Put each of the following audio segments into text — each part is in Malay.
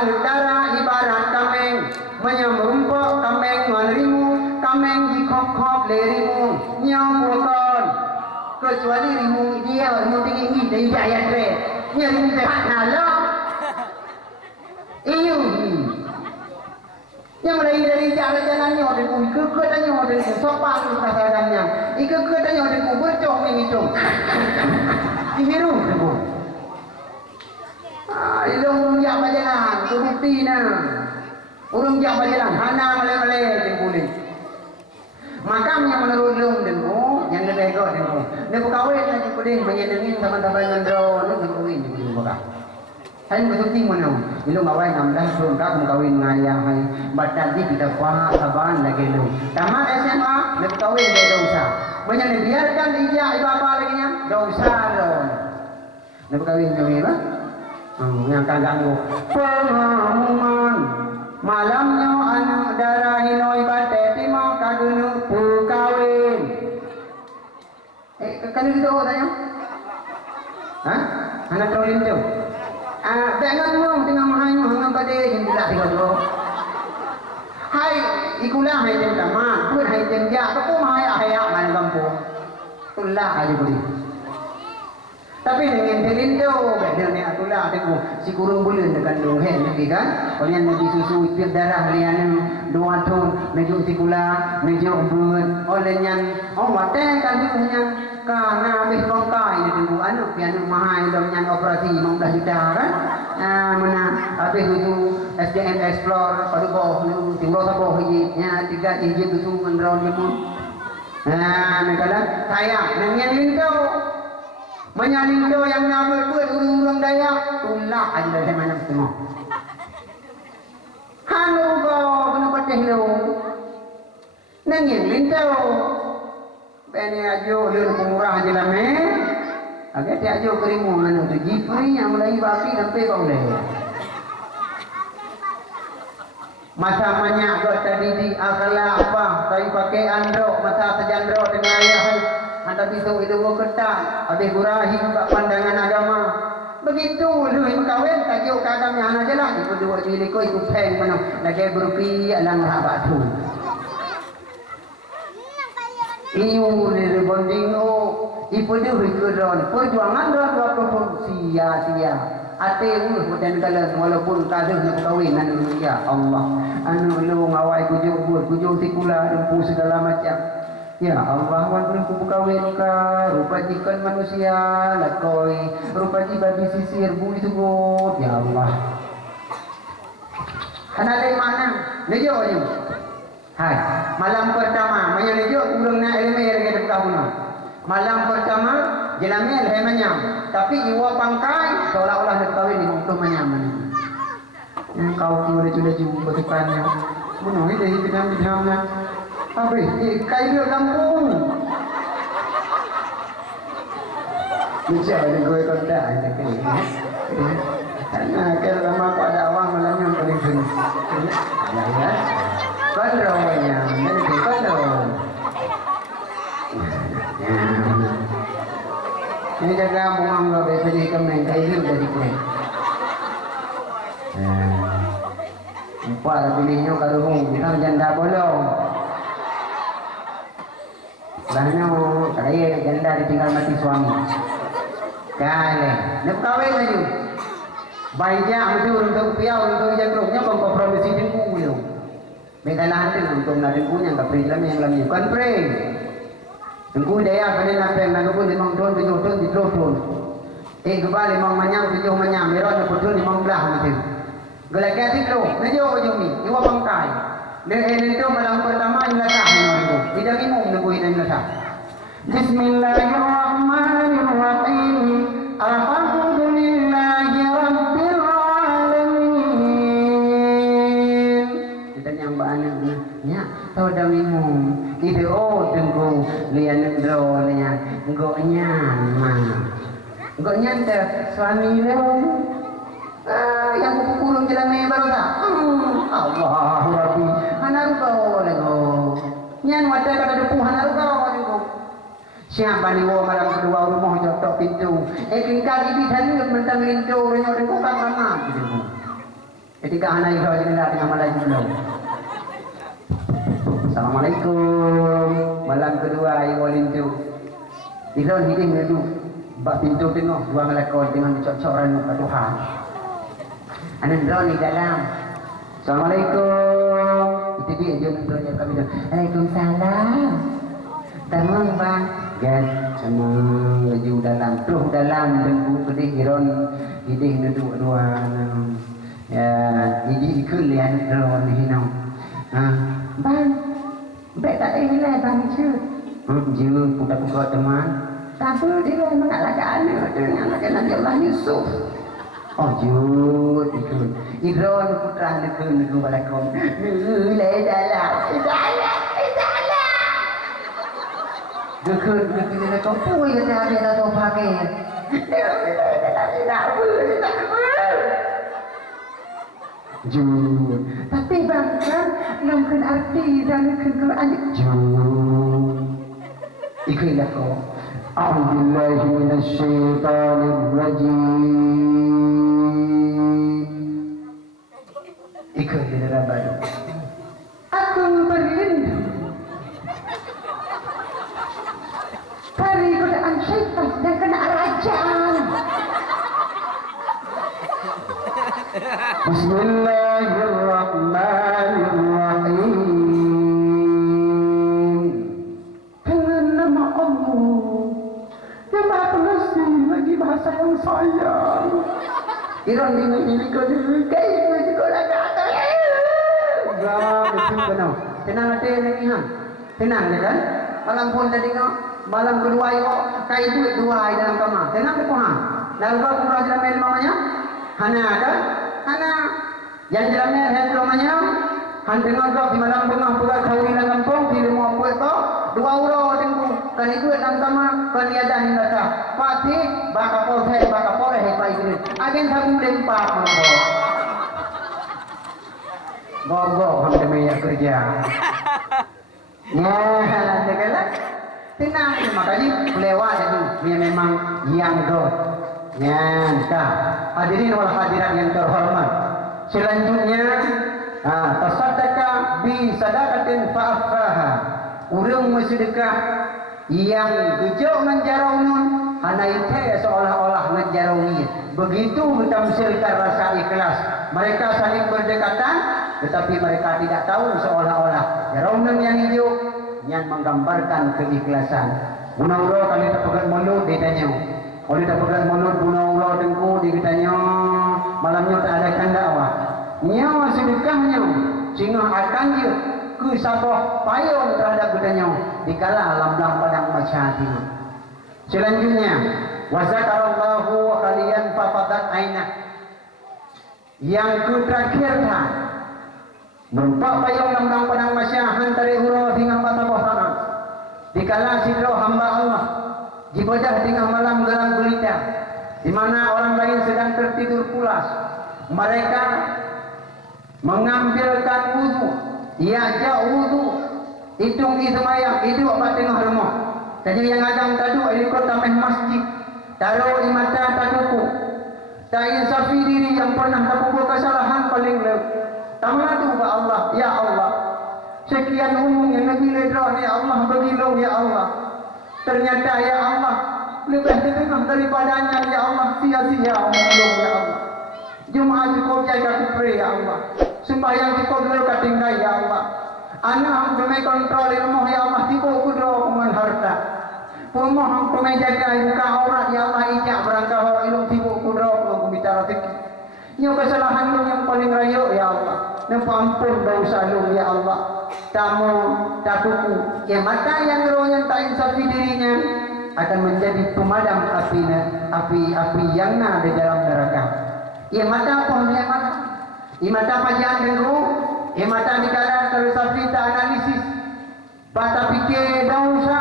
anu darah ibarat kameng menyemerumpok kameng menerimu kameng dikop-kop lerimu nyamukon kecuali rimu dia rimu tinggi dari jaya tre nyerimu tepat nalo iyo yang mulai dari jalan-jalannya ada ku ikut-ikutannya ada ku sopan kasarannya ikut-ikutannya ada ku bercong ini cong dihiru ku ilung jam jalan tu bukti na urung jam jalan hana male-male boleh makamnya menurut lung dan ku yang gede kau dan ku dia berkawin lagi kuding menyenengin teman-teman ngendro lu berkawin juga buka saya betul mana ilung awai 16 tahun kau kawin ngayah hai batadi kita faham saban lagi lu tamat SMA dia berkawin dia dosa menyeneng biarkan dia ibadah lagi nya dosa lo dia berkawin juga yang kaganggu pengumuman malamnya anak darah hinoi bateti mau kagunu kawin kan itu tanya hah anak trolin tu dengan mu tengah mahai mu hang bade yang tidak tiga hai ikulah hai jam tamat pun hai jam ja ko mahai ayak man kampung tulah aja budi tapi dengan telindo beda ni atulah aku si kurung bulan dekat dohen lagi kan kalian lagi susu pir darah lian dua ton mejuk sikula mejuk bun olehnya mate kan punya karena habis bongkai ni tunggu anu pianu mahal domnya operasi 15 juta kan mana habis itu SDM explore pada bawah ni tinggal saboh hijnya 3 hiji tu mendraw dia pun negara saya dengan lindo menyalindo yang nyamuk buat urung-urung Dayak tulah aja dari mana semua hanu kau kena patih lu nangin lindo bani ajo lu pemurah aja lah agak dia ajo kerimu mana tu jipri yang mulai bapi sampai kau leh masa banyak kau tadi di akala apa tapi pakai andro masa sejandro dengan ayah anda bisa itu ketat habis gurahi pandangan agama begitu lu kawin tajuk agama anak je lah ikut dua bilik kau ikut peng mana lagi berupi alang batu iu ni bonding ipu dia ikut perjuangan dua pun sia-sia ate dan kala walaupun kadang nak kawin anu ya Allah anu lu ngawai kujung sikula dempu segala macam ya Allah wan ku kawin ka rupa jikan manusia lakoi rupa babi sisir bui sugut ya Allah hanale mana nejo ayo hai malam pertama manya nejo ulung na elemer ke dekat malam pertama jelamel he manyam tapi iwa pangkai seolah-olah nak kawin di mungtuh manyam yang kau sudah jumpa betukannya bunuh ini bidang-bidangnya apa kai dia kampung bicara dengan gue kontak ini karena kalau lama aku ada awang malamnya yang paling seni ya kontrolnya jadi kontrol ini jaga bunga nggak bisa dikemen kai dia dari gue empat pilihnya karung kita janda bolong Bahnya kadai janda ditinggal mati suami. Kale, nak kawin lagi. Baiknya itu untuk piau untuk jangkruknya kompromisi dengan kuyu. Medalah dengan untuk nadin punya tak pergi yang lami bukan pre. Tengku daya pada nak pun 5 tahun 7 tahun 3 tahun. Kembali 5 manyam 7 manyam merah betul 15 macam. Gelak itu, nejo ujung ni, iwa bangkai. Itu malam pertama yang lasah itu. Tidak minum nebuhin yang lasah. Bismillahirrahmanirrahim. Alhamdulillahi rabbil alamin. Kita nyamba anaknya. Ya, tahu dah minum. Itu tunggu lian drone-nya. Goknya dah suami dia. Yang kukurung jalan baru tak? Allah Rabbi. Hanar kau lego. Nyan wajah kata depu hanar kau lego. Siapa ni wo malam kedua rumah jotok pintu. Tinggal ibi tadi mentang lintu renyo deku kan mana gitu. Ketika anak Ibrahim jendela dengan malai belum. Assalamualaikum. Malam kedua ayo lintu. Ibrahim hiding dulu. Bak pintu tengok dua melakon dengan cocok-cocokan muka Tuhan. Anak Ibrahim di dalam. Assalamualaikum. Itu dia dia Ibrahim kami bilang. Waalaikumsalam. Tamang bang. Gan sama laju dalam. Terus dalam dengku kedih Iron hiding dua. Ya, jadi ikut lihat Iron di hinau. Bang. Baik tak boleh bang je. Je buka teman. Tak apa dia mengalahkan anak dengan Nabi Allah Yusuf. Oh jut ikut. Iron putra negeri balakom. Nilai dalam. Gekut dia kau pui kata dia tak tahu pakai. Jut. Tapi bang kan namkan arti dan Quran jut. Ikutlah kau. A'udzubillahi minasyaitonir rajim. Ikut di dalam baru. Aku berlindung dari godaan syaitan dan kena rajam. Bismillahirrahmanirrahim. Dengan nama Allah yang Maha Pengasih lagi Maha Sayang sayang. Iron ini kau kayu juga lagi ada. Gak betul benar. Tenang hati lagi ha. Tenang ya kan? Malam pun tadi kau malam kedua itu kayu duit dua dalam kamar. Tenang ke ha. Lalu kau kurang dalam mail mamanya? Hana ada? Hana yang dalam mail mamanya? Han dengar kau di malam tengah pula kau di dalam kampung di rumah apa itu? 2 euro tengku. Kan itu dalam kamar kan dia dah ni kata. Pati bakapol hepai ini. Agen sabu lempar mampu. Gogok hampir meja kerja. Ya, segala tenang makanya lewat itu dia memang yang god. Ya, entah. Hadirin wal hadirat yang terhormat. Selanjutnya, tasaddaqah bi sadaqatin fa'afaha. Urang bersedekah yang gejok menjaraunan hana itu seolah-olah menjaraui. Begitu bertamsilkan rasa ikhlas. Mereka saling berdekatan, tetapi mereka tidak tahu seolah-olah jaraunan yang hijau yang menggambarkan keikhlasan. Bunauro kali tak pegang mulut ditanya. Kalau tak pegang mulut bunauro dengku ditanya. Malamnya tak ada kandawa. Nyawa sedekahnya sehingga akan dia ke sabah payung terhadap bertanya dikala alam-alam padang masyarakat. Selanjutnya wazakarallahu khalian fafadat aina. Yang terakhir kan berempat payung alam-alam padang masyarakat dari huruf hingga mata bohana. Dikala sidro hamba Allah dibadah dengan malam gelang gulita di mana orang lain sedang tertidur pulas. Mereka mengambilkan wudu. Ia ajak wudu. Hitung semayang. Hidup apa tengah rumah. Tadi yang agam tadu ikut tameh masjid. Taruh di mata taduku. Tak insafi diri yang pernah terpukul kesalahan paling lebih. Tamatu ke Allah. Ya Allah. Sekian umum yang Nabi Ledra. Ya Allah begilau ya Allah. Ternyata ya Allah. Lebih setengah daripadanya ya Allah. Sia-sia umum ya Allah. Jumaat cukup jaga kupre ya Allah. Sembahyang cukup dulu katinggai ya Allah. Anak kami kontrol rumah ya Allah. Tipu kudro kuman harta. Rumah kami jaga muka aurat ya Allah. Ijak berangkah ilung tipu kudro kuman bicara fikir. Yang kesalahan lu yang paling raya ya Allah. Yang ampun dosa lu ya Allah. Tamu takuku. Ya mata yang roh yang tak insafi dirinya akan menjadi pemadam api yang ada di dalam neraka. Ya mata pun ya mata. Ya mata pajian dengku. Ya mata dikala tersafi tak analisis. Bata fikir dosa.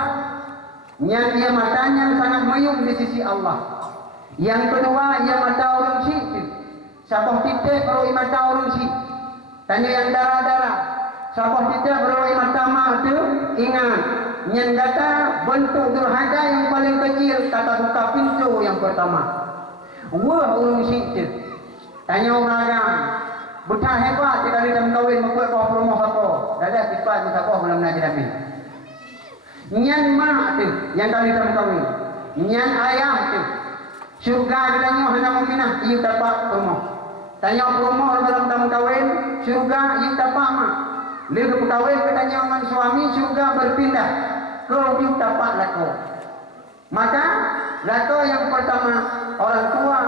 Yang ia matanya sangat mayung di sisi Allah. Yang kedua ia mata orang syik. Sabah titik baru mata orang syik. Tanya yang darah-darah. Sabah titik baru mata mak tu ingat. Yang kata bentuk durhaka yang paling kecil kata buka pintu yang pertama. Wah orang syik tu. Tanya orang agam. Buta hebat jika dia kawin membuat kau rumah apa. Dadah sifat kita kau belum nak jadi. Nyan mak tu yang kali dalam kawin. Nyan ayah tu. Syurga kita nyo hendak meminah iu dapat rumah. Tanya rumah dalam kawin, syurga iu dapat mak. Lalu kawin kita nyo dengan suami, syurga berpindah. Kau iu dapat lako. Maka lako yang pertama orang tua,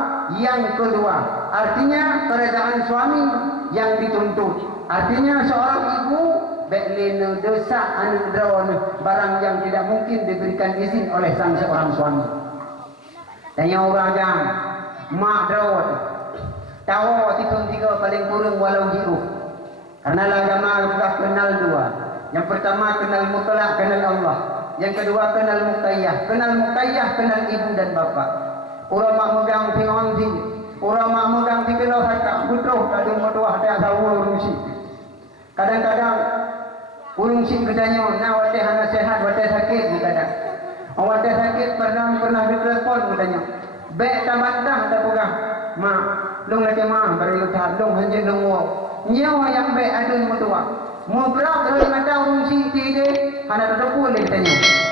yang kedua artinya kerajaan suami yang dituntut. Artinya seorang ibu beklena dosa anu drone barang yang tidak mungkin diberikan izin oleh sang seorang suami. Tanya orang agam mak drone tahu tiga paling kurang walau jiru. Karena agama sudah kenal dua. Yang pertama kenal mutlak, kenal Allah. Yang kedua kenal muqayyah, kenal ibu dan bapa. Orang mak megang pingon sing, orang mak megang tikelo hakak butuh kadang modoh ada tahu urung si. Kadang-kadang urung si gedanya na wate hana sehat wate sakit kadang. Wate sakit pernah ditelepon gedanya. Bek tamantah ada pegang. Ma, long lagi ma bari udah long hanje long wo. Nyawa yang bek adun modoh. Mau berapa kalau mata urung si tide hana terpul gedanya.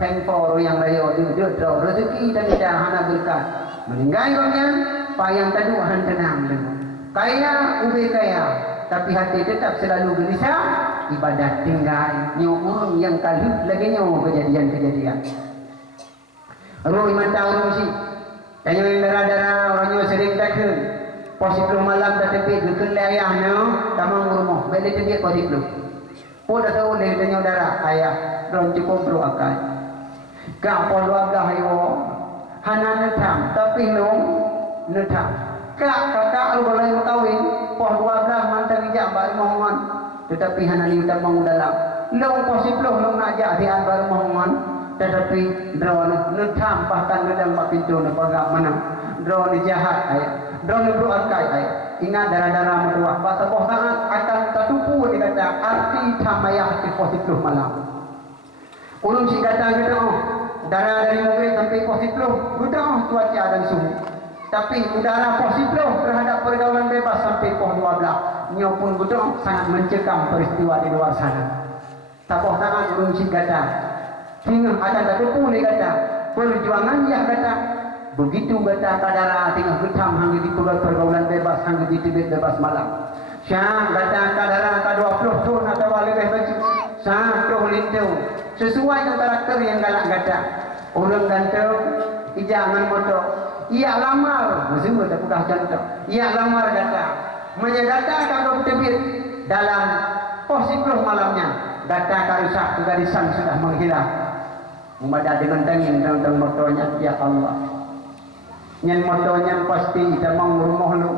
Pengpor yang layo dia draw rezeki dan tidak hana berkat. Meninggal orangnya payang tadu han tenang dengan. Kaya ube kaya tapi hati tetap selalu gelisah. Ibadat tinggal nyo yang kali lagi nyo kejadian-kejadian. Roh mata orang si tanya yang darah-darah orangnya sering takkan. Posiblo malam dah tepi gekel ayah no tamang rumah. Beli tepi posiblo. Po dah tahu dia tanya darah ayah ron cukup bro akan. Kak keluarga hayo hana netam tapi long netam. Kak kakak lu boleh kawin keluarga mantan ijak baru mohon tetapi hana liutan mengudalam. Long posiblo long najak dian baru mohon tetapi drone netam bahkan dalam pintu ne pagak mana. Drone jahat ayah. Drone bro akai ayah. Ingat darah-darah medua. Bata boh taat akan tertupu dikata arti tamayah di posiblo malam. Ulung si kata kita darah dari mobil sampai posiblo mudah cuaca dan suhu. Tapi udara posiblo terhadap pergaulan bebas sampai pos 12 nyo pun betul sangat mencekam peristiwa di luar sana. Tapoh tangan ulung si kata tinggal akan tertupu kata perjuangan yang kata begitu kata kadara tinggal getam hanggi di pergaulan bebas hanggi di tibet bebas malam. Syah kata kadara ka 20 tahun atau lebih baju. Sah tu lintu sesuai dengan karakter yang galak kata. Orang ganteng ijangan motor. Ia lamar, semua tak buka contoh. Ia lamar kata. Menyedata kalau tebit dalam posiblo malamnya. Data karusak kegarisan sudah menghilang. Memada dengan tangin tentang motornya ya Allah. Yang motornya pasti damang rumah lu.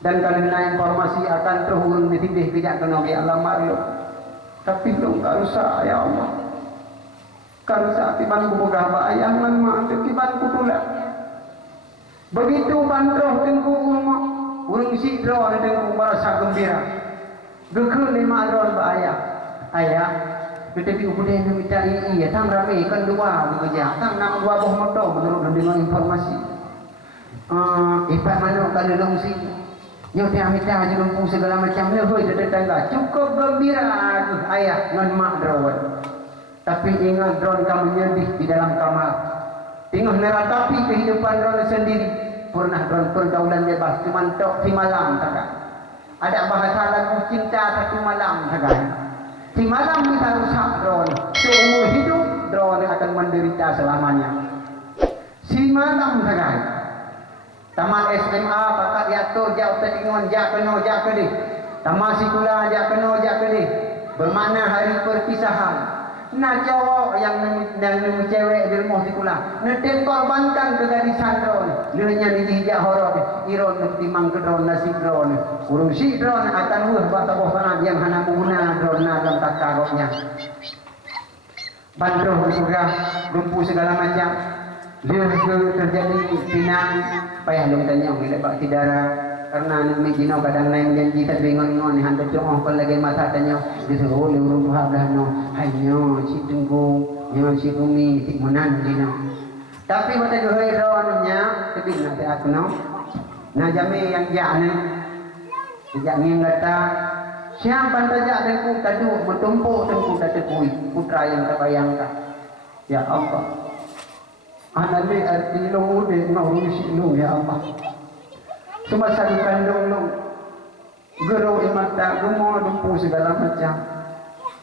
Dan kalau informasi akan terhubung di tidih tidak kena ya lamar lu. Tapi belum karusak ya Allah. Karusak tiban ku boga bayangan mak tiban ku tulak. Begitu bantroh tengku rumah. Urung si draw tengku merasa gembira. Gekel lima draw ayah. Ayah, tetapi ubudaya minta iya tang rame kan dua bekerja. Tang nak dua boh motor menurut dengan informasi. Ipat mana kalau dong si nyo dia minta haji lumpung segala macam ni hoi tetangga cukup gembira ayah ngan mak drawat. Tapi ingat drone kamu nyedih di dalam kamar. Tengah meratapi kehidupan drone sendiri. Pernah drone pergaulan bebas cuma tok di malam tak. Ada bahasa lagu cinta satu malam tak. Di malam kita rusak drone. Seumur hidup drone akan menderita selamanya. Si malam tak. Tamat SMA pakat diatur jak telingon jak keno jak kedih. Tamat sekolah jak keno jak kedih. Bermakna hari perpisahan. Nak cowok yang nemu cewek di rumah sekolah. Nanti korbankan kegadisan drone. Lehnya di jak horor. Iron timang ke drone nasi drone. Urung si drone akan buat tabuh tanah yang hana mengguna drone dalam tak karoknya. Bandroh juga lumpuh segala macam. Dia terjadi pinang payah dong tanya bila pak tidara karena nami jino kadang lain janji tak bingung-bingung hantar congong kalau lagi masa tanya disuruh oleh urung tuha belah no hayo si tunggu nyo si bumi si munan jino tapi mata johoi ronnya tapi nanti aku no nah jami yang jane Sejak ni kata, siapa tajak dengku tadu bertumpuk dengku tatekui putra yang terbayangkan. Ya Allah, anak ni arti long ude ngawusi long ya Allah. Semasa dikandung long, gerau imata gumo dumpu segala macam.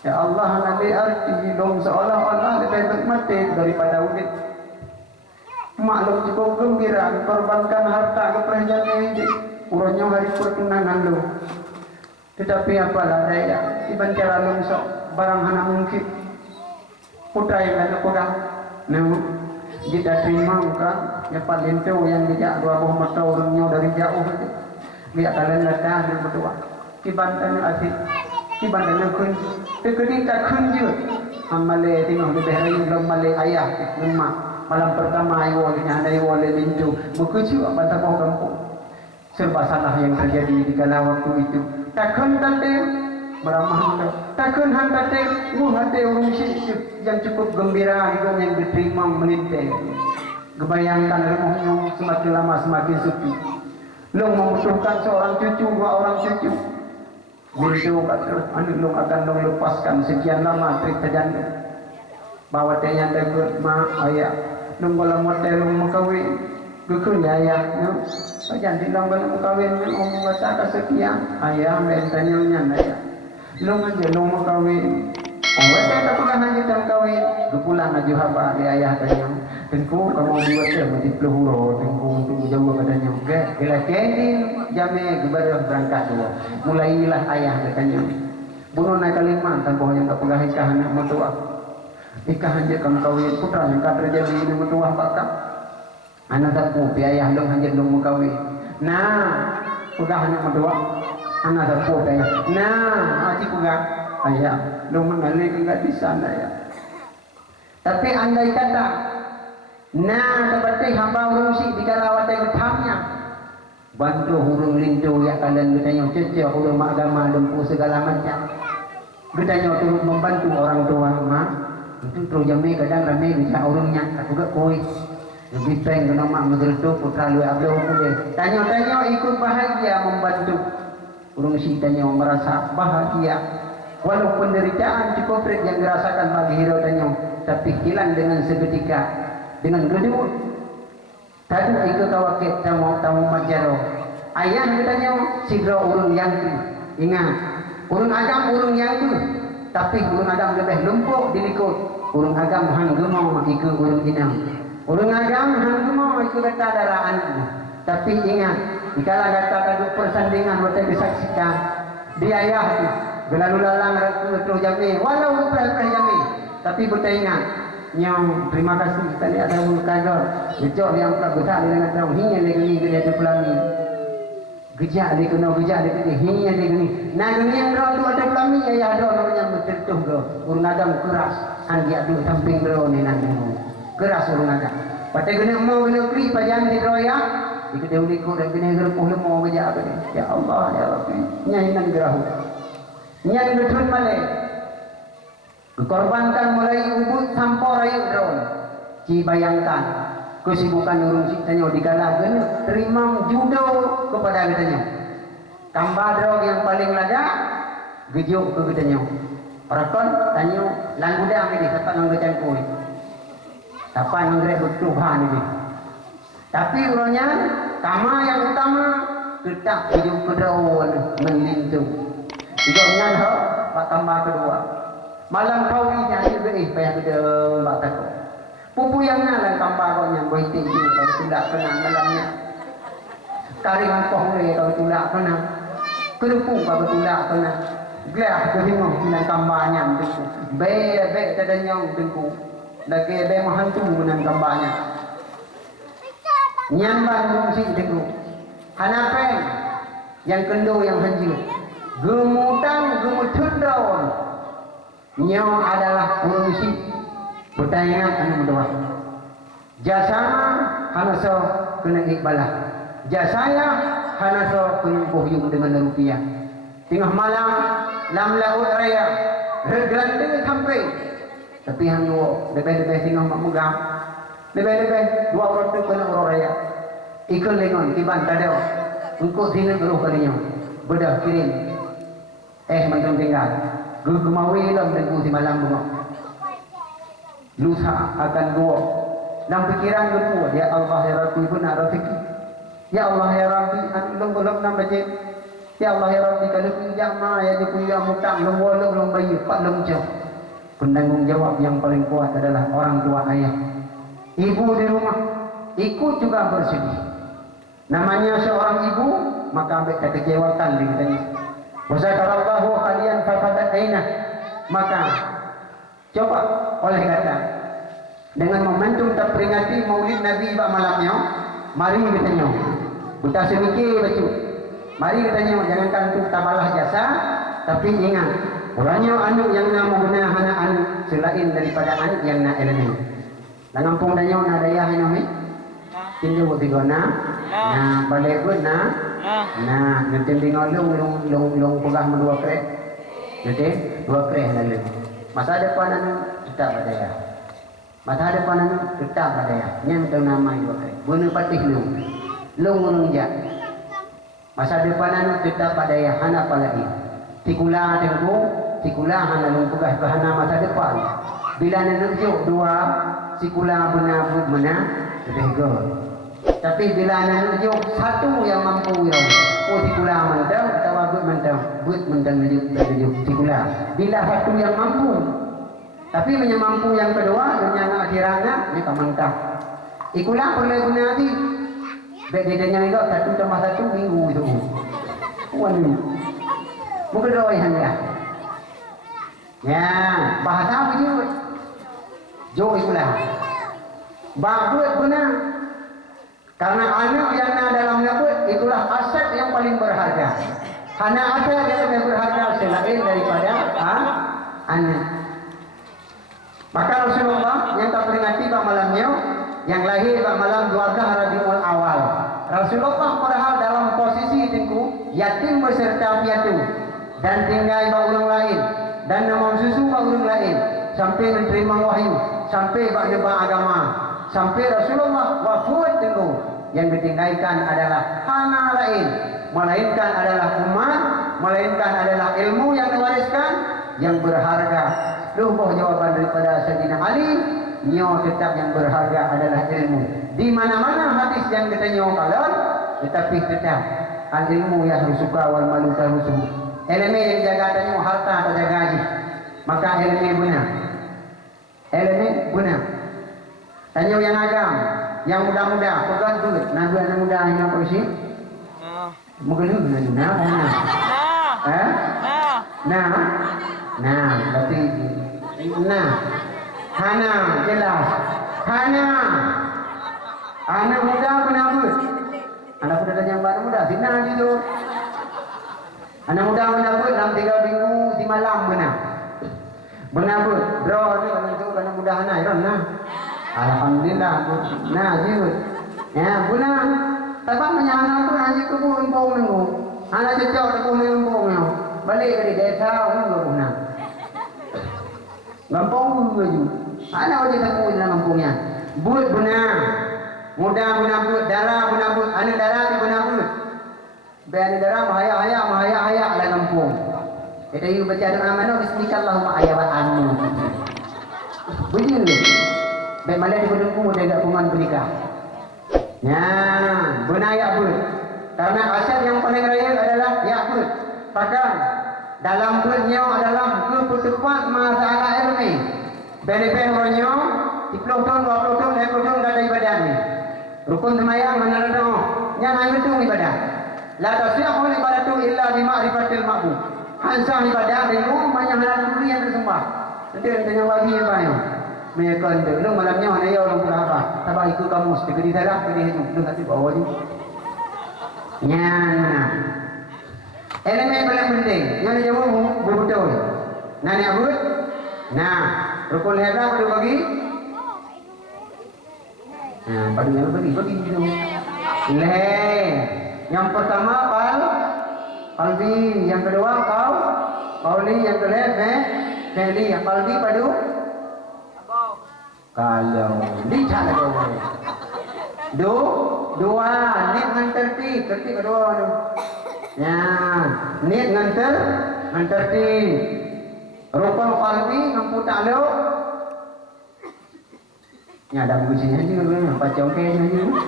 Ya Allah, anak ni arti long seolah-olah lebih mati daripada udik. Maklum cukup gembira, korbankan harta keperjalanan ini. Urutnya hari pertunangan lu. Tetapi apalah daya, iban cara lu sok barang hana mungkin. Putra yang ada pegang. Namun kita terima muka, ya paling tu yang dijak 20 mata orangnya dari jauh itu. Biar kalian datang yang berdua. Iban tanya asyik, iban tanya kun. Terkeding tak kun je. Amale tengok lebih hari belum male ayah, lemah. Malam pertama ayo ada wale lintu. Berkucu apa tak kau kampung. Serba salah yang terjadi di kala waktu itu. Takkan tante meramah anda. Takkan hantate muhate orang itu yang cukup gembira dengan yang diterima melintai. Kebayangkan rumahnya semakin lama semakin sepi. Long membutuhkan seorang cucu, 2 orang cucu. Bintu kata, anu long akan long lepaskan sekian lama cerita janda. Bawa tanya tegur ma ayah. Long kalau model long makawin. Kekun ya ayah. Jangan dilang balik kawin om kata kesekian ayah mentanya ayah lu aja lu mau kawin om kata tak pernah hanya dalam kawin kepulang aja apa di ayah tanya tengku kamu buat dia mesti peluru tengku untuk jauh katanya enggak bila kendi jamnya kepada berangkat dua mulailah ayah katanya bunuh naik Kalimantan bahwa yang tak pernah nikah anak mertua nikah aja kamu kawin putra yang tak terjadi ini mertua bakal anak tapu biaya long hanya long mengkawin. Nah, udah anak berdua. Anak tapu biaya. Nah, aji juga ayah long mengalir enggak di sana ya. Tapi andai kata, nah seperti hamba urusi di kalawat yang ketamnya. Bantu hurung lindu ya kalian bertanya cecah hurung agama lempu segala macam. Bertanya turut membantu orang tua mak. Itu terus jamai kadang ramai bisa urungnya aku gak koi. Lebih peng kena mak mengertu putra lu ablo boleh. Tanya-tanya ikut bahagia membantu. Urung si tanya merasa bahagia. Walau penderitaan cukup berat yang dirasakan bagi hero tanya, tapi hilang dengan seketika, dengan gedut. Tadi ikut kawakit tamu majaro. Ayah katanya sidro urung yang tu. Ingat, urung agam urung yang tu. Tapi urung agam lebih lempuk dilikut. Urung agam hang gemau ikut urung inang. Urung agam hangmo itu kata darah anak. Tapi ingat, jika kata kadu persandingan boleh disaksikan di ayah tu, gelalu lalang ratu jami, walau lupa jami. Tapi boleh ingat, nyong terima kasih tadi ada mulkador. Becok yang tak besar dengan tahu hingga lagi dia ada pelami. Gejak dia kena gejak dia kena hingga dia ni. Nah dunia yang tu ada pelami ayah ada namanya bertertuh ke. Urung agam keras, andi adu samping dro ni nanti. Keras orang agak. Pada kena mau kena kri pajan di roya. Ikut uliku dan kena gerpuh lemo kerja apa ni. Ya Allah ya Rabbi. Nyai nang gerahu. Nyai betul malai. Korbankan mulai ubud sampor ayu drone. Ci bayangkan kesibukan urung si tanya digalakan terima judo kepada katanya. Kambadro yang paling laga gejuk ke katanya. Rakon tanya langguda ini siapa nang gecangkui. Siapa yang berebut Tuhan ini. Tapi urutnya kama yang utama tetap hidup kedawan melintung. Hidupnya ho pak tambah kedua. Malam kawinya juga payah gede bak takut. Pupu yang nalan tambah koknya berhenti kalau tidak kena malamnya. Karing angkoh le kalau tidak kena. Kerupuk kalau tidak kena. Gelah kehingung dengan tambahnya dengku. Be tadanya dengku. Lagi ada menghantu dengan gambarnya. Nyamban fungsi dengku. Hanapeng yang kendo yang hanjir. Gemutang gemutun daun. Nyaw adalah fungsi. Pertanyaan anu berdua. Jasana hanaso kena ikbalah. Jasaya hanaso kena bohyung dengan rupiah. Tengah malam lam laut raya. Regrande sampai. Tapi hang dua lebih tengah mak megang lebih 2 orang tu kena orang raya ikut lengon tiban tadeo engkau sini beruh kalinya bedah kirim macam tinggal gemawi dalam tengku si malam bunga lusa akan gua dalam pikiran gua ya Allah ya Rabbi benar rezeki ya Allah ya Rabbi anung golok nam baca ya Allah ya Rabbi kalau pinjam mah ya dia mutang long bayi pak long jauh penanggung jawab yang paling kuat adalah orang tua ayah ibu di rumah ikut juga bersedih namanya seorang ibu maka ambil kekecewaan di kitanya wasakarallahu kalian fafadat aina maka coba oleh kata dengan momentum terperingati maulid Nabi Pak malamnya mari katanya buta semikir bacu mari katanya jangankan untuk tabalah jasa tapi ingat orangnya anu yang nama guna hana anu selain daripada anu yang na elemen dan ngampung danyo na daya hinami tinju butigona na balik pun na nanti long pegah dua krek nanti dua krek lalu masa depan anu tetap ada ya masa depan anu tetap ada ya yang tahu nama dua krek bunuh patih long menunjak masa depan anu tetap ada ya hana apalagi tikula tengku tikula hana long pegah bahana masa depan bila nanjuk dua sikula benar mana sudah tapi bila nanjuk satu yang mampu ya tikula mantap tawabut mantap but menjuk tikula bila satu yang mampu tapi menyamampu yang kedua dunia akhirana ni kamantah ikulah perlu guna lagi bedanya itu satu tambah satu minggu itu waduh mungkin doa hanya ya bahasa apa juga jo ikulah bagus benar karena anak yang ada dalam nyabut itulah aset yang paling berharga karena aset yang lebih berharga selain daripada anak maka Rasulullah yang tak peringati pada malamnya yang lahir pada malam 12 Rabiul Awal Rasulullah padahal dalam posisi tengku yatim beserta piatu dan tinggal pada orang lain dan nama susu pada orang lain sampai menerima wahyu sampai pada agama sampai Rasulullah wafat tengku yang ditinggalkan adalah hana lain melainkan adalah umat melainkan adalah ilmu yang diwariskan yang berharga lubuh jawaban daripada Sayyidina Ali nyo tetap yang berharga adalah ilmu di mana-mana hadis yang ditanya kalam tetapi tetap al ilmu yang suka wal malu tarusu ilmu yang jaga tanya harta atau jaga haji maka ilmu benar tanya yang agam yang muda-muda pegang duit nabi anak muda yang apa sih mungkin lu nah berarti hana jelas hana anak muda penabut anak muda yang baru muda sina gitu anak muda penabut dalam 3 minggu di malam penabut draw ni untuk anak muda hana nah alhamdulillah nah jiut ya guna tapi menyana tu aja ke bumbung nunggu anak cecok ke bumbung balik ke desa guna Gampang juga. Anak wajib tahu dalam kampungnya. But benar. Muda benar but, darah benar but, anak darah tu benar but. Biar darah mahaya lah kampung. Kita you baca doa mana bismillahirrahmanirrahim ayat anu. Begini. Dan malah di bedengku dia enggak kuman bernikah. Ya, benar ya but. Karena asal yang paling raya adalah ya but. Bahkan dalam dunia adalah keputusan masalah ilmu. Benefit orangnya 10 tahun, 20 tahun, 30 tahun ada ibadah ni. Rukun semayang mana ada yang hanya itu ibadah. La tasyahu ibadatu illa bi ma'rifatil ma'bud. Hansa ibadah itu banyak hal yang tersembah. Nanti tanya lagi apa yang mereka dulu malamnya mana ya orang berapa? Tabah ikut kamu sedikit salah, pergi hidup lu hati bawa ni. Nyana. Elemen paling penting yang dijawab betul. Nani abud? Nah, rukun hebat perlu bagi. Nah, pada yang bagi dulu. Yang pertama qalbi, yang kedua qauli, yang ketiga fi'li. Yang qalbi padu kalau lihat ada dua ni tertib kedua Ya, niat nganter di rukun qalbi ngampu ta'alluq. Ya ada bujinya juga apa congkenya juga.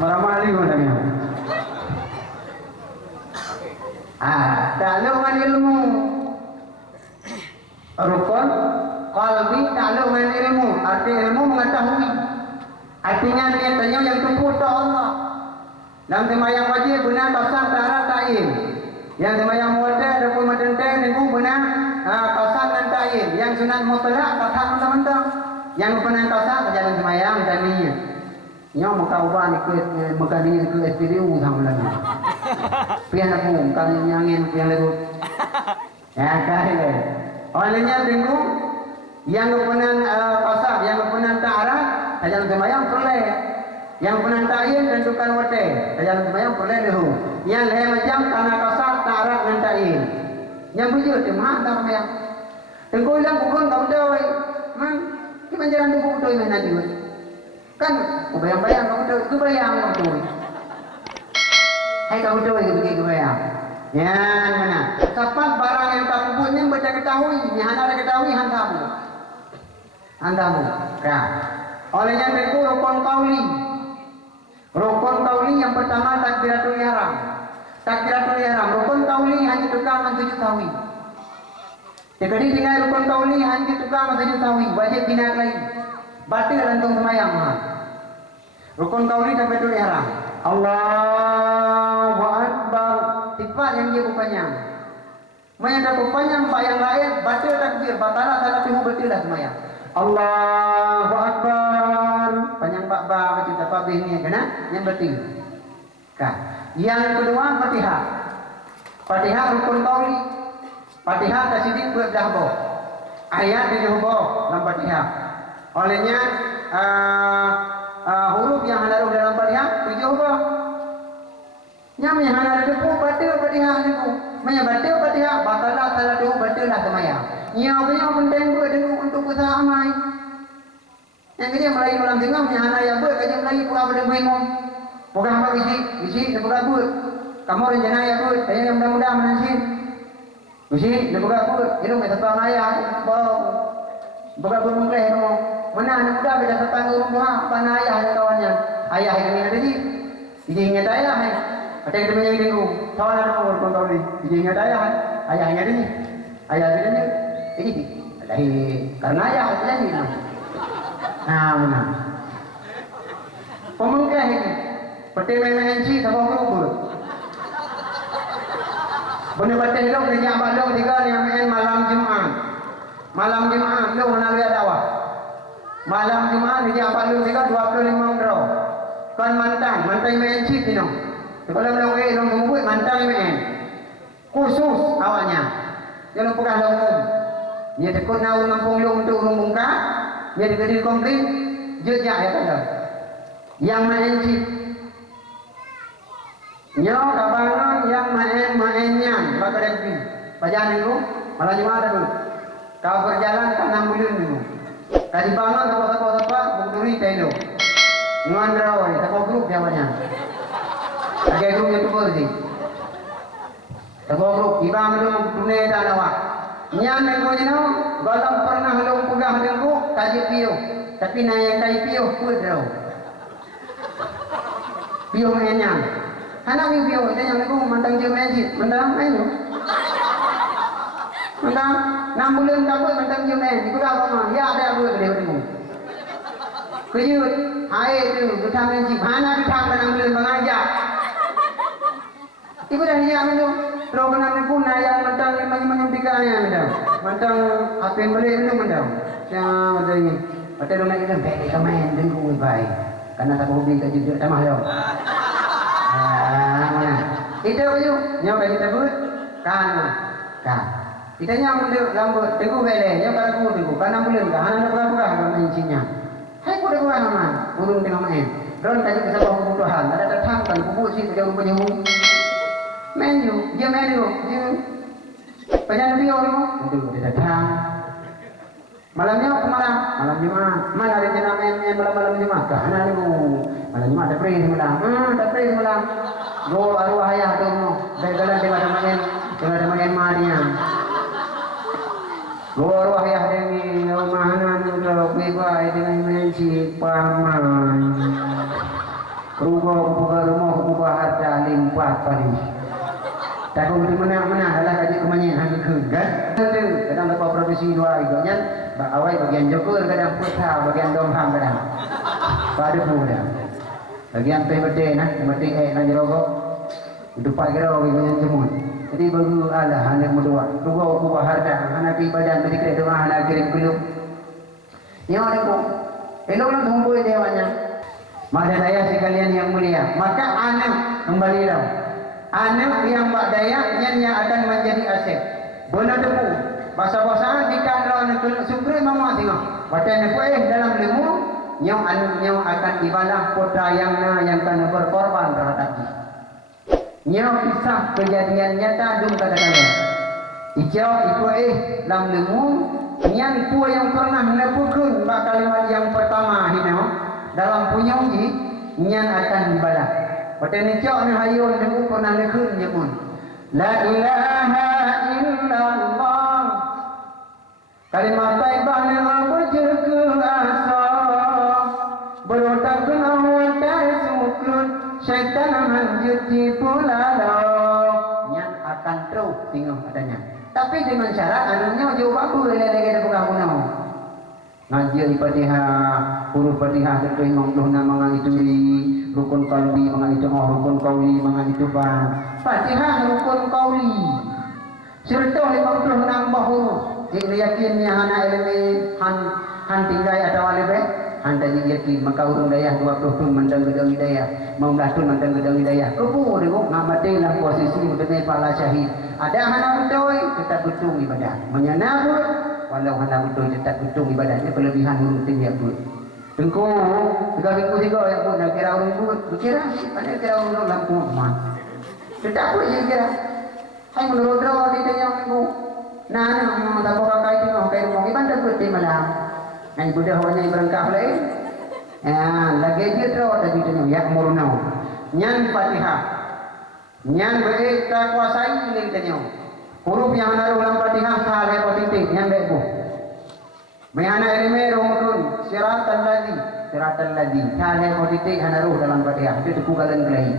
Maramali mo na niya. Ta'alluq dengan ilmu. Rukun qalbi ta'alluq dengan ilmu. Arti ilmu mengetahui. Artinya niatnya yang tumpu untuk Allah. Dalam sembahyang wajib benar qasam ta'ala ta'in. Yang sembahyang muwaddih ataupun madenteng itu benar qasam dan ta'in. Yang sunat mutlak qasam mentah-mentah. Yang benar qasam jalan sembahyang dan niat. Nyo muka ubah ikut muka ni ikut SPDU sama lagi. Pian aku kami nyangin pian lego. Ya kaya. Olehnya tengku yang kepenan qasam, yang kepenan ta'arah, jalan sembahyang perle. Yang kepenan ta'in tentukan wate, jalan sembahyang perle dulu. Yang lain macam tanah qasam, ta'arah dan ta'in. Yang bujur cuma tak sembahyang. Tengku bilang pukul kau dah. Kita jalan tu pukul tu mana juga. Kan bayang-bayang kamu tahu itu bayang kamu tahu. Hai kamu tahu itu begitu bayang. Ya mana? Sapat barang yang tak punya baca ketahui, yang anda ketahui hantamu. Ya. Olehnya itu rukun qauli. Rukun qauli yang pertama takbiratul ihram. Takbiratul ihram. Rukun qauli hanya tukang mentuju tawi. Jadi dengan rukun qauli hanya tukang mentuju tawi, wajib bina lain. Batil lantung semayang. Rukun qauli takbiratul ihram. Allahu Akbar. Sifat yang dia bukannya. Menyadar bukannya yang lain batil takbir, batalah salatuhu batilah semayang. Allahu Akbar. Panjang bakba macam apa ini kena yang batil. Kan. Yang kedua Fatihah. Fatihah rukun qauli. Fatihah tasydid belah bo. Ayat di bo dalam Fatihah. Olehnya huruf yang ada dalam Fatihah 7 huruf. Yang ada depu batil Fatihah depu. Batil Fatihah batalah salatu batilah semayang. Yang penting dulu untuk usaha amai. Yang ini Melayu malam tengah yang ada yang buat kajian Melayu pura pada minum. Bukan apa isi bukan buat. Kamu rencana ya buat. Saya yang mudah-mudahan menansin. Isi bukan buat. Itu kita tahu ayah bau. Bukan bermungkeh kamu. Mana anak muda beda setang urung doa, pana ayah yang kawannya. Ayah yang ini ada di. Jadi ingat ayah. Ada yang temannya ini tu. Kawan ada umur kau tahu ni. Jadi ingat ayah. Ayah yang ada ni. Ayah bila ni. Jadi karena ayah ada ni. Mana? Pemungkeh ini. Peti main-main si sama berubah. Benar-benar hidup dengan abang lo tiga yang main malam Jumaat. Malam Jumaat lo mana lihat awak? Malam Jumaat dia apa lu juga 25 draw. Kan mantan main chip ni. Kalau belum belum membuat mantan main. Khusus awalnya. Jangan pegang umum. Dia takut nak ngampung lu untuk urung bungka. Dia dikedi komplit. Jejak ya kan. Yang main chip. Nyo kabangan yang mainnya bakal pergi. Pajan itu malam Jumaat dulu. Kau berjalan ke 6 bulan dulu. Tadi bangun tempat berduri telo. Ngandra oi, tempat grup namanya. Ada grup itu bersih. Tempat grup iba melum dunia dan awak. Nyan nego jeno, balam pernah belum pegang nego kaji pio. Tapi naya kai pio pun draw. Pio mainnya. Anak pio itu yang nego mantang je magic, mantang main tu. Mantang 6 bulan kabut mantang je main. Iku dah apa mah? Ya ada apa dia tengok. Kejut, hai tu, betang magic. Mana betang kan 6 bulan mengajak. Iku dah dia tu. Terus kena ni pun ayam mantang macam tiga ayam mantang. Mantang apa yang boleh tu mantang. Siapa macam ni? Patut orang kita baik kita main tengok baik. Karena tak hobi kat jujur sama dia. Mana? Itu tu, nyawa kita buat kan. Kita nyam rambut tengok bele, nyam kalau aku tengok, kan 6 bulan kan, anak berapa main cinya. Hai ku tengok aman, burung tengok main. Ron tadi ke sabah kebutuhan, ada datang kan kubuk si jauh punya menu, dia menu, dia pengen video itu, itu dia datang. Malamnya malam Jumat. Mana ada jenama yang malam Jumat? Kahana lu. Malam Jumat tak pres malam. Tak pres malam. Go arwah ayah tu. Begalan dengan main marinya. Go arwah ayah dengan rumah tu bebas dengan mensi paman. Rumah harta limpah paris. Tak kau beri mana adalah kaji kemanyan hang ke kan? Kadang lepas profesi dua iganya, awal bagian joker kadang putah bagian domham kadang. Pada pula. Bagian teh bete nah, bete nak jerogok. Depan kira iganya jemun. Jadi baru Allah hanya mudua. Rugo ku harta, hana pi badan beri doa hana kirim kulub. Nyawa niku. Elok nak tumpui dewanya. Mada daya sekalian yang mulia, maka anak kembali dah. Anak yang bak daya yang akan menjadi aset. Benar tepu. Bahasa-bahasa di kalau nak sungkri mama tengok. Watan aku dalam lemu yang anak akan ibadah putra yang kena berkorban terhadap dia. Yang kisah kejadian nyata dum kata-kata. Ijau iku dalam lemu yang tua yang pernah nepukun bak kalimat yang pertama hina dalam punyongi yang akan ibadah. Pada necok ni hayun dulu pernah nekun je pun. La ilaha illallah. Kalimah taibah ni berjaga asa. Berotak awal sukun. Syaitan menjuti pula yang akan terus tengok adanya. Tapi dengan syarat anunya jauh apa lagi ada pegang punau. Ngaji Fatihah, huruf Fatihah terkait mengenai mangan itu rukun qauli mangan itu rukun qauli mangan itu Fatihah rukun qauli. Serta 56 huruf. Ini yakinnya hana ilmi han tinggai atau alif han tadi yakin maka urung daya 20 tun mandang gedang hidayah, 15 tun mandang gedang hidayah. Kebu dego ngamati dalam posisi utama pala syahid. Ada hana betul tetap betul ibadah. Menyenabut walau hana betul tetap betul ibadahnya kelebihan huruf tinggi abud. Tengku, 3 minggu 3 yang pun nak kira urung buat, berkira mana kira urung lampu mah. Tetap pun je kira. Hai menurut draw di tanya minggu. Nah, tak kau kai tengok kai rumah iban dah putih malam. Nah, ibu dah hanya berangkat lain. Lagi dia draw tadi tanya ya murnau. Nyan Fatihah. Nyan baik tak kuasai lagi tanya. Huruf yang naruh dalam Fatihah salah positif yang baik bu. Mayana ilmu rumun siratal ladzi salah positif naruh dalam Fatihah. Itu kugalan kelai.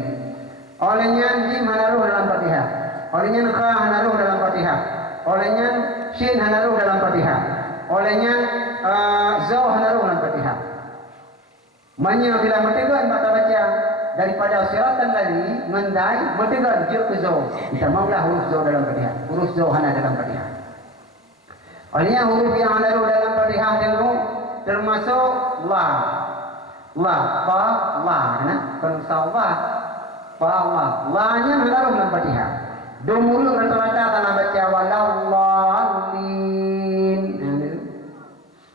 Olehnya jim naruh dalam Fatihah. Olehnya kha naruh dalam Fatihah. Olehnya shin naruh dalam Fatihah. Olehnya zau naruh dalam Fatihah. Manya bila mentegan mata baca daripada siratal ladzi mendai mentegan je ke zau. Kita maulah huruf zau dalam Fatihah. Huruf zau hana dalam Fatihah. Olehnya huruf yang naruh dalam Fatihah tengok termasuk la. La, fa, la, nah, kalau sawa, fa, la. La-nya naruh dalam Fatihah. Dulu rata-rata tanah baca walallin.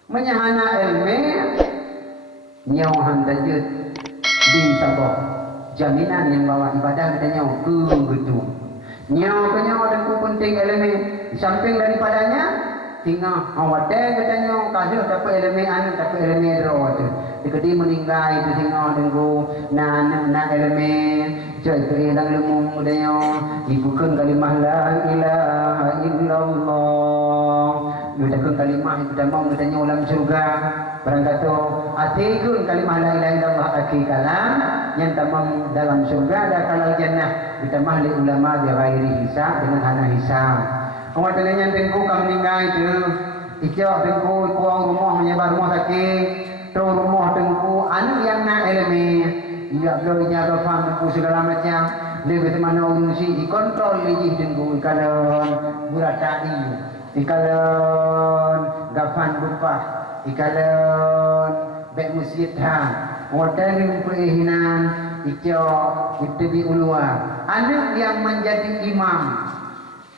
Menyahana ilmu nyawahan tajud di sabah. Jaminan yang bawa ibadah kita nyawa ke gedung. Nyawa ke nyawa dan ku penting ilmu. Samping daripadanya tinggal awak teh katanya kadir dapat ilmu anu dapat ilmu rawat. Dikedi meninggal itu tinggal tunggu na ilmu joy kehilang ilmu mudanya dibukan kalimah la ilaha illallah. Dibukan kalimah kita mau katanya ulam surga. Barang kata atikun kalimah la ilaha illallah akhi kalam yang tamam dalam surga ada kalal jannah ditambah li ulama bi ghairi hisab dengan hana hisab. Awak tanya tengku kami meninggal itu ijak tengku kuang rumah menyebar rumah sakit tu rumah tengku anu yang nak ilmi ia boleh jaga faham tengku segala macam lebih mana urusi dikontrol lagi tengku ikalan buratai ikalan gafan bupah ikalan bek masjid awak tanya perihinan ijak itu di ulua anak yang menjadi imam.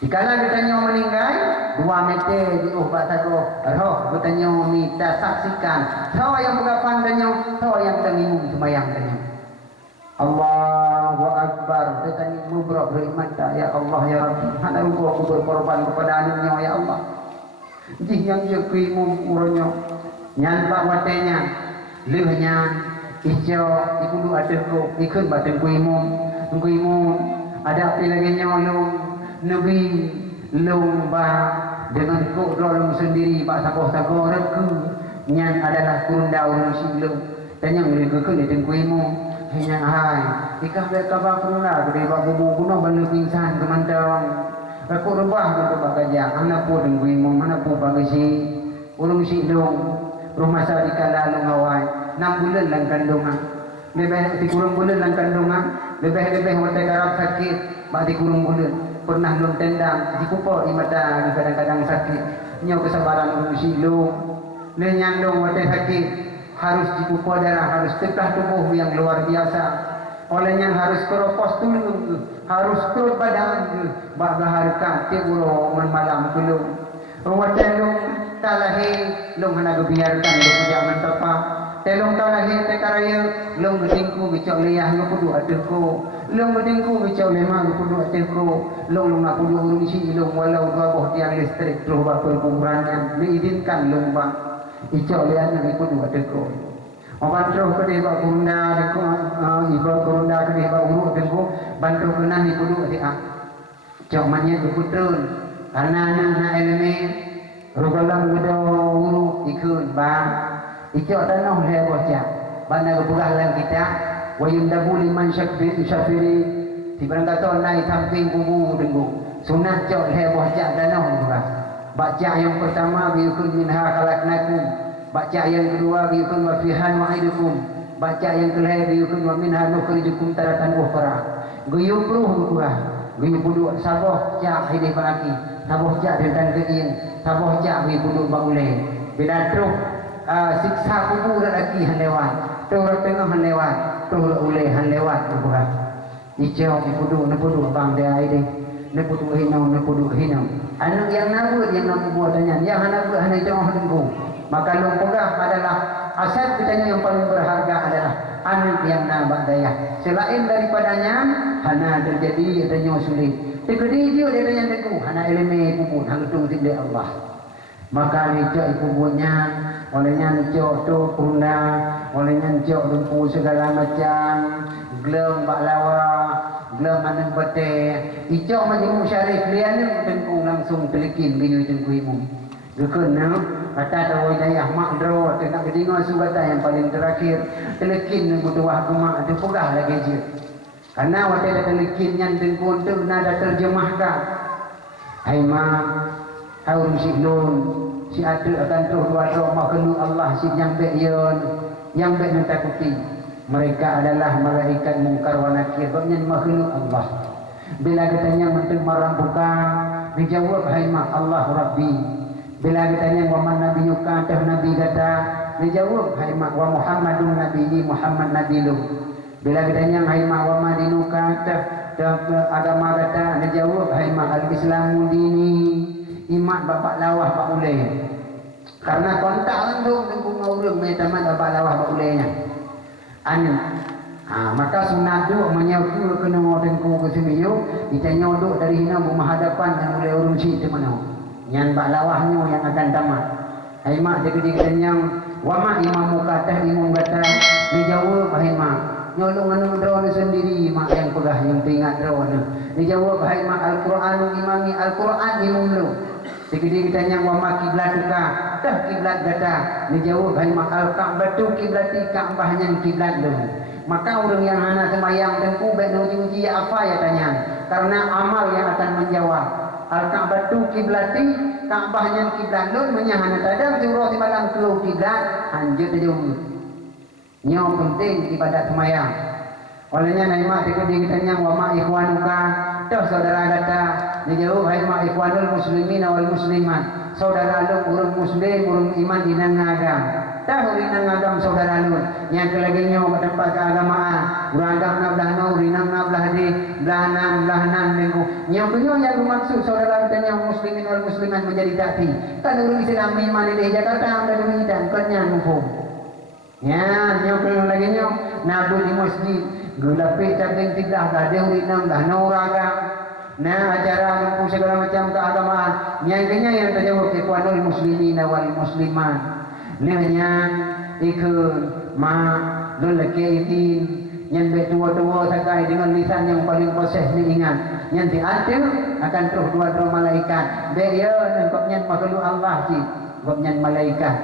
Dikala ditanya meninggal 2 meter di bahasa roh bertanya minta saksikan tahu yang bergapan tanya tahu yang tengimum semayang tanya Allahu Akbar bertanya mubrok beriman ya Allah ya Rabbi hana ruku aku berkorban kepada anaknya ya Allah Jih yang dia kuimu uronyo. Nyan pak watenya. Lehnya ijo ikudu ada ko ikut badan kuimu ada apa lagi nyolong nabi lomba dengan ko rolong sendiri pak sakoh reku nyan adalah kurun daun silung dan yang lebih kekal di kuimu hanya hai ikah berkabar kuruna gede pak bubu kuno balu pingsan kemantang aku rebah untuk bakaja anak po dengan kuimu mana po bagasi ulung silung rumah saya di kala lungawai 6 bulan lang kandungan lebih di kurung bulan lang kandungan lebih watai karab sakit mak di kurung bulan pernah belum tendang di kupor di mata kadang-kadang sakit nyaw kesabaran untuk silung lenyang dong watai sakit harus di kupor darah harus tetah tubuh yang luar biasa olehnya harus keropos dulu harus ke badan bak baharkan tiap malam belum watai dong talahi long hana biarkan lo jangan tapa telong talahi te karaya long gedingku bicok liyah lo kudu adeko long gedingku bicok lemah lo kudu adeko long kudu urung si long walau baboh tiang listrik terus bakal kuburannya diizinkan long bang icok liyah lo kudu adeko obat terus kedih bak kunda adeko iba kunda kedih bak uru adeko bantu kena ni kudu adik cok manya berputrun karena anak elemen rugalang gede uru ikut bang ikut tanah le bocah bana kebulah lang kita wayum dabu liman syafiri di barang kata naik samping kubu denggu sunat cok le bocah tanah juga baca yang pertama biukun minha khalaqnakum baca yang kedua biukun wa fiha nu'idukum baca yang kelima biukun wa minha nukhrijukum taratan ukhra guyup ruh gua guyup budu saboh cak hidup lagi saboh cak dan keing saboh jak wi buduk baule bila truh siksa kubur lagi han lewat truh tengah han lewat truh ule han lewat bukan ijau di buduk bang dia ini ne buduk hinau anu yang nabut yang nak buat tanya yang nabut hanya jauh tengku maka long pegah adalah aset kita yang paling berharga adalah anak yang nabak daya selain daripadanya hana terjadi adanya sulit tegedi dia ada yang teguh hana eleme kubun hang tung tidak Allah maka licok kubunnya olehnya licok tu kunda olehnya licok lempu segala macam glem baklawa glem maneng bete icok majmu syarif lian tengku langsung telekin biyu tengku imu gekena kata tahu dayah makdro tengah kedingo subata yang paling terakhir telekin butuh wahkuma ada pegah lagi je karena waktu ada telekin yang tengku tu nada terjemahkan hai ma haum si nun si ada akan terus dua makhluk Allah si yang beyon yang be takuti mereka adalah malaikat mungkar wa nakir maknanya makhluk Allah bila katanya mentung marang buka dijawab hai ma Allah Rabbi bila katanya wa man nabiyuka tah nabi kata dijawab hai ma wa Muhammadun nabiyyi Muhammad nabilu bila katanya hai ma wa madinuka tah agama kata dijawab hai ma al-islamu dini iman bapak lawah pak uleh karena kontak andung tengku ngurung metaman bapak lawah pak ulehnya anu maka sunat tu menyautu kena tengku ke semiyu kita nyodok dari hina berhadapan dengan oleh urung si temano nyan bak lawahnya yang akan tamat hai mak dia yang wa ma imamu kata imam kata dijawab hai mak nyolong anu drone sendiri mak yang pegah yang teringat drone dijawab hai mak al-Qur'anu imami al-Qur'an imam lu Dikidi ditanya wa ma kiblatuka dah kiblat kata dijawab hai mak al-Ka'batu kiblati Ka'bahnya kiblat lu maka orang yang hana semayang tengku baik uji apa ya tanya karena amal yang akan menjawab al-Ka'batu kiblati Ka'bahnya kiblat lu menyahana tadang surah di malam keluar kiblat lanjut aja nyaw penting ibadat semayang olehnya naimah dikidi ditanya wa ma ikhwanuka dah saudara kata dijawab hai ma ikhwanul muslimin wal muslimat saudara lu urang muslim urang iman dinang agam tahu dinang agam saudara lu yang kelaginya tempat keagamaan urang agam na belah no rinang na belah di belah nan minggu yang punya yang bermaksud saudara tanya muslimin wal muslimat menjadi dai kan urang Islam iman di Jakarta ada di dan kerja hukum ya yang laginya nabu di masjid gulapi cabing tidah dah dia rinang dah no agam Nah, acara menempuh segala macam keagamaan. Yang terjawab ikhwanul muslimin wal musliman. Nanya ikut ma lulakitin yang tua-tua sakai dengan lisan yang paling fasih ni ingat. Yang diatur akan terus dua-dua malaikat. Dia nangkapnya makhluk Allah ji, nangkapnya malaikat.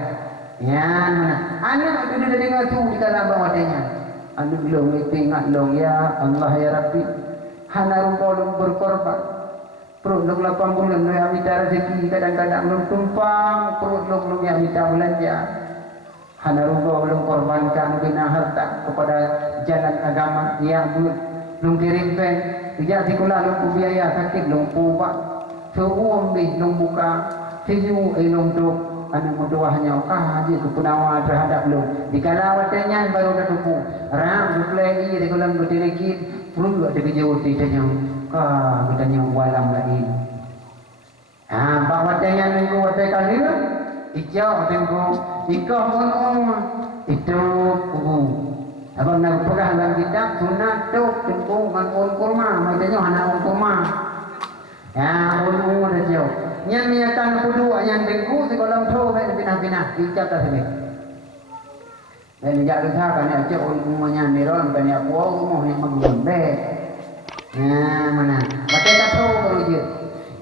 Yang mana? Anak itu dia dengar tu di dalam bawatannya. Anak long ingat long ya Allah ya Rabbi. Hana rumpau berkorban. Perut long 8 bulan lo yang minta rezeki, kadang-kadang long tumpang, perut long yang minta belanja. Hana rumpau long korbankan bina harta kepada jalan agama. Ya long kirim pen, dia tikula long biaya sakit long pubat. Seuam bih long buka, seju long duk. Anak muduahnya dia kepunawa terhadap lo. Dikala watanya baru tertupu. Ram duplai dia kolam bertirekit. Perlu ada kejauh ditanya. Bertanya walam lagi. Pak watanya minggu watai kali lah. Ijau tengku. Ikau pun itu kubu. Abang nak perah dalam kitab sunat tu tengku ngan kurma. Macamnya anak kurma. Dah jauh. Yang menyatakan kudu yang tengku sekolah tahu kan pindah-pindah dicap tak sini. Dan dia ada kan dia cak umumnya niron kan dia buat rumah yang menggembé. Mana? Pakai tak tahu baru je.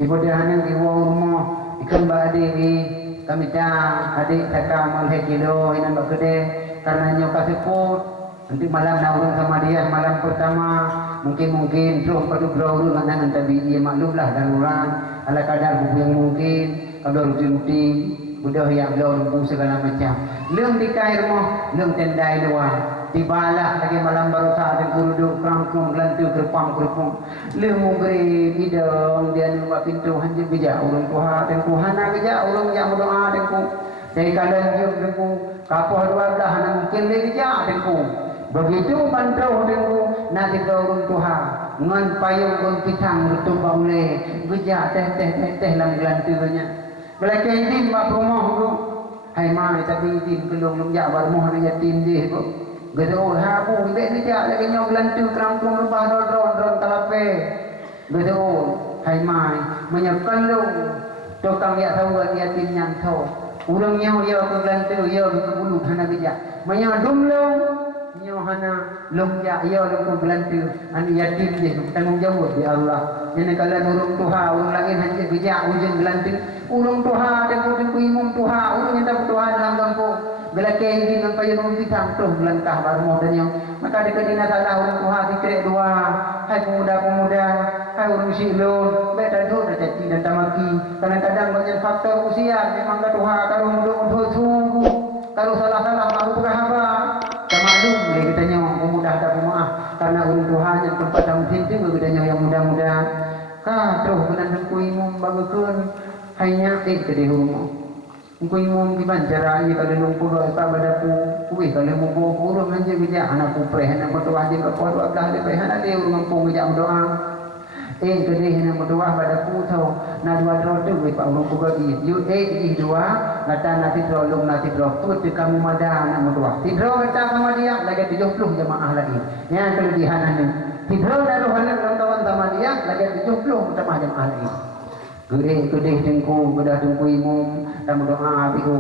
Ibu dia hanya di rumah ikan badi kami dah adik takkan malai kilo ini nak kedai karena nyoka seput. Nanti malam naurun sama dia malam pertama mungkin terus padu berurut dengan tabi dia maklumlah darurat ala kadar buku yang mungkin kalau rutin budak yang belum segala macam leung di kair moh leung tendai luar tibalah lagi malam baru saat yang kuruduk kerangkung gelantu kerpang leung mugri bidang dia buat pintu hanya bijak urung Tuhan dan Tuhan bijak urung yang berdoa dengku dari kadang dia dengku kapuh dua belah mungkin dia bijak dengku. Begitu pantau dengku nanti urung Tuhan ngan payung gon pisang betul baule gejak teh dalam gelantunya belaka ini mak rumah tu hai mai tapi din kelong long jak rumah dia yatim dia tu gedo ha bu be gejak lagi nyok gelantu kerangkung lebah dron talape gedo hai mai menyekan lu tukang ya tahu yatim yang tahu urang nyaw ya ke gelantu ya ke bulu hana gejak menyadum lu hana lomja ia lompo belantu anu yatim je tanggung jawab di Allah jadi kalau urung Tuhan urung lain hanya bijak ujung belantu urung Tuhan dan urung imam Tuhan urung yang tak Tuhan dalam kampung belaka ini dengan payung pisang tuh belangkah baru modalnya maka di kedina salah urung Tuhan dikrik dua hai pemuda hai urung silun beda tu dah jadi dan tamaki kadang-kadang banyak faktor usia memang ke Tuhan kalau mundur sungguh kalau salah-salah mau berhaba maklum dia katanya pemuda tak pemaaf karena urung Tuhan yang tempat dalam sini katanya yang muda-muda terus benar ku imum bagakeun hanya kedai rumah ku imum gimana cara ia kalau lumpur apa badapu kuih kalau mugo urung anje bija anak kupreh anak berdoa je ke padu ablah de preh anak dia urung kampung bija doa kedai anak berdoa badapu tau na dua tu we pak urung kugi you dua nanti terolong nanti terotut di kamu mada anak berdoa tidro kita sama dia lagi 70 jemaah lagi yang kelebihan ini tidro daru hanan kawan sama dia lagi 70 jemaah lagi gede tengku bedah tengku imum dan berdoa biku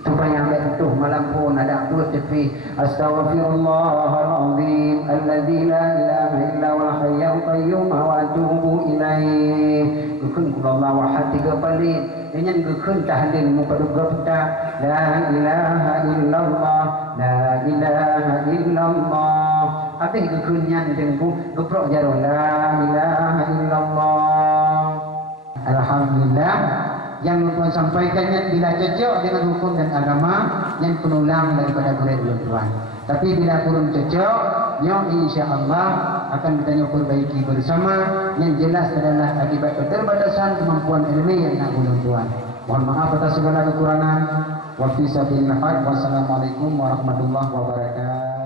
supaya ambil tuh malam pun ada perut tepi astaghfirullahaladzim alladzi la ilaha illa huwal hayyul qayyum wa atubu ilaih kukun kullallah wa hatiga palit dengan kukun tahlil mukaduga kita la ilaha illallah la ilaha illallah apih kukunnya dengku geprok jaro la ilaha illallah alhamdulillah yang Tuhan sampaikannya bila cocok dengan hukum dan agama yang penulang daripada guru Tuhan. Tapi bila kurang cocok, yang insya-Allah akan kita perbaiki bersama. Yang jelas adalah akibat keterbatasan kemampuan ilmu yang nak guru Tuhan. Mohon maaf atas segala kekurangan. Wassalamualaikum warahmatullahi wabarakatuh.